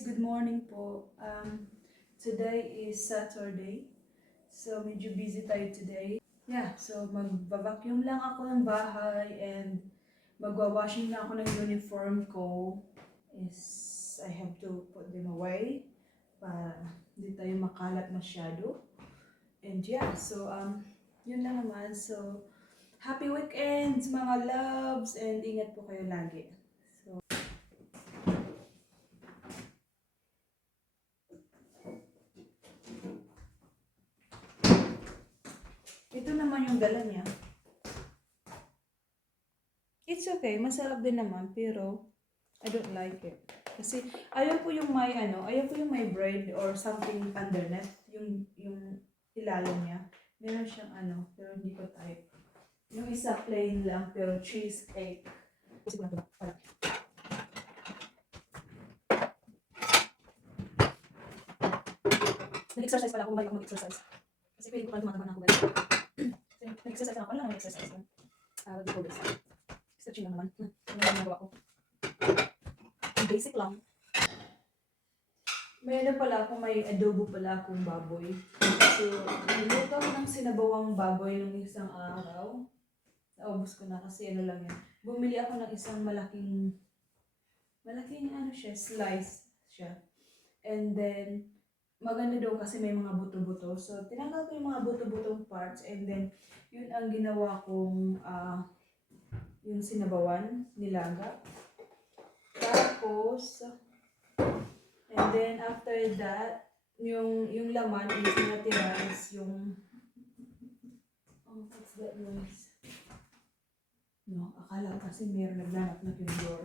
good morning po. Today is Saturday. So medyo busy tayo today. Yeah, so magba-vacuum lang ako ng bahay and magwa-washing na ako ng uniform ko. I have to put them away para hindi tayo makalat masyado. And yeah, so yun lang naman. So happy weekends mga loves and ingat po kayo lagi. So ito naman yung dala niya. It's okay, masarap din naman, pero I don't like it. Kasi ayaw ko yung may bread or something underneath, yung ilalim niya. Meron siyang pero hindi ko type. Yung isa plain lang, pero cheesecake. Nag-exercise pala ako, balik ako mag-exercise. Kasi pwede ko pala tumatama na ako balik. Nag-exercise lang ako, lang nag-exercise lang. Di ko basic. Stretching lang naman. Ano lang nagawa ko. Basic lang. May adobo pala akong baboy. So, niluto ko ng sinabawang baboy ng isang araw. Naubos ko na kasi lang yan. Bumili ako ng isang malaking slice siya. And then, maganda daw kasi may mga buto-buto. So, tinanggal ko yung mga buto-butong parts and then, yun ang ginawa kong yung sinabawan, nilaga. Tapos, and then after that, yung laman is natira is yung, what's that noise? No, akala kasi meron naglanap na yung door.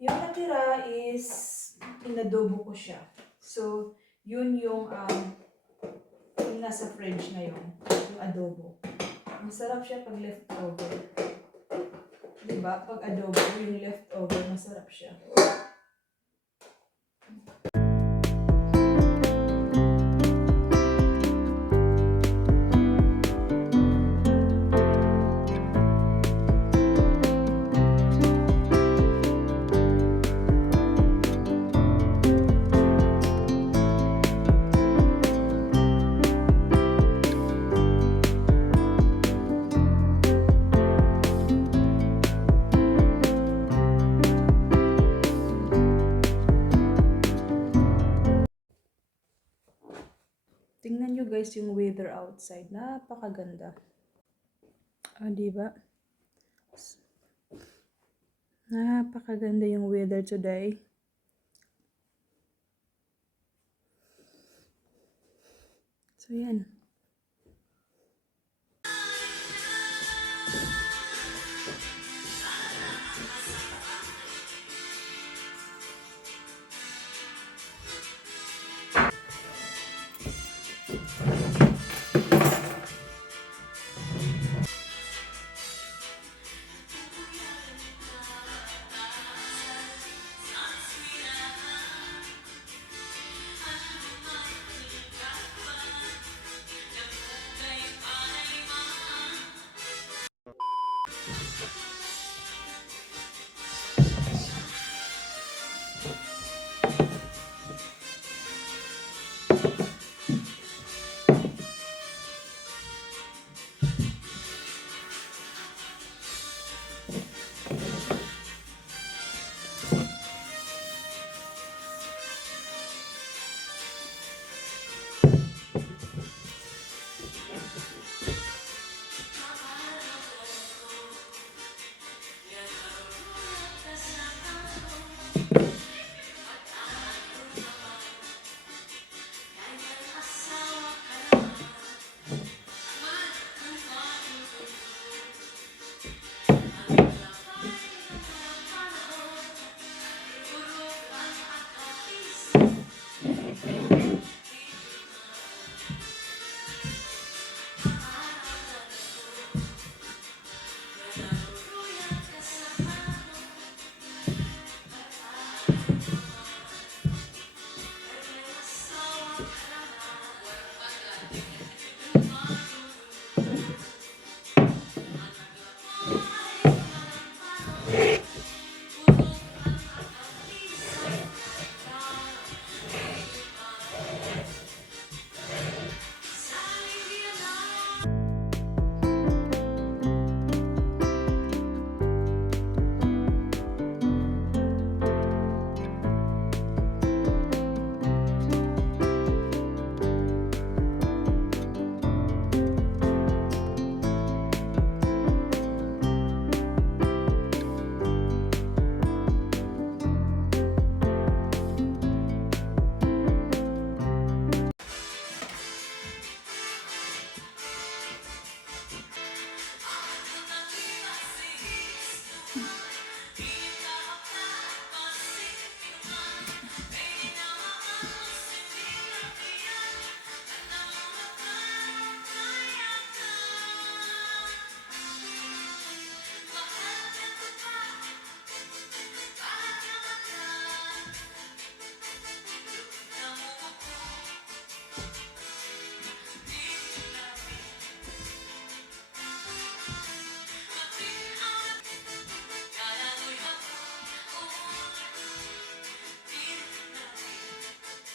Yung natira is, inadobo ko siya. So, yun yung nasa fridge ngayon, yung adobo. Masarap siya pag leftover. Diba? Pag adobo, yung leftover, masarap siya. Tingnan nyo guys yung weather outside. Napakaganda. Diba? Napakaganda yung weather today. So yan.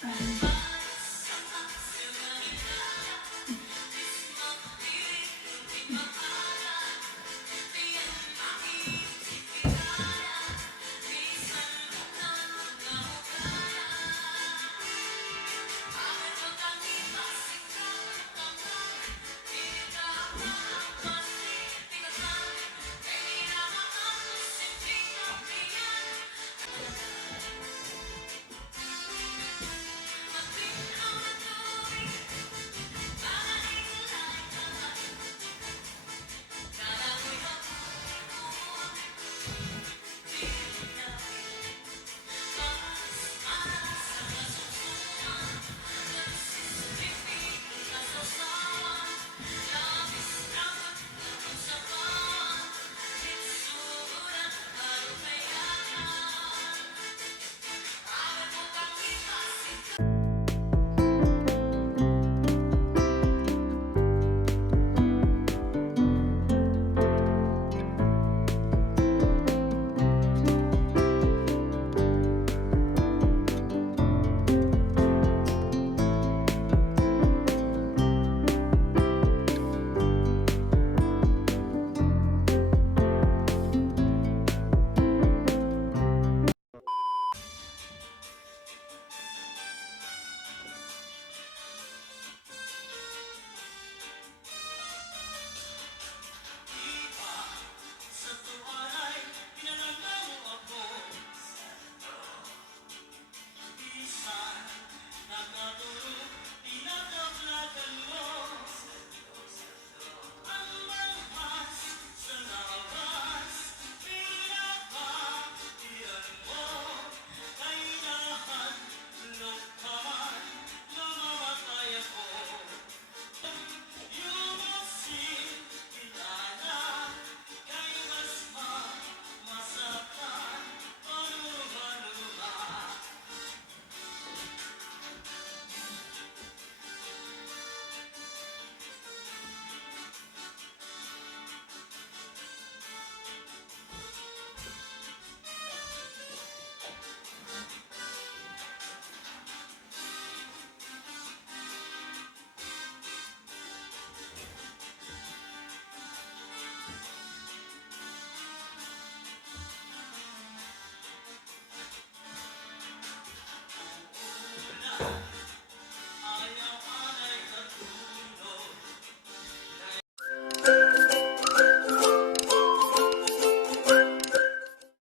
Um,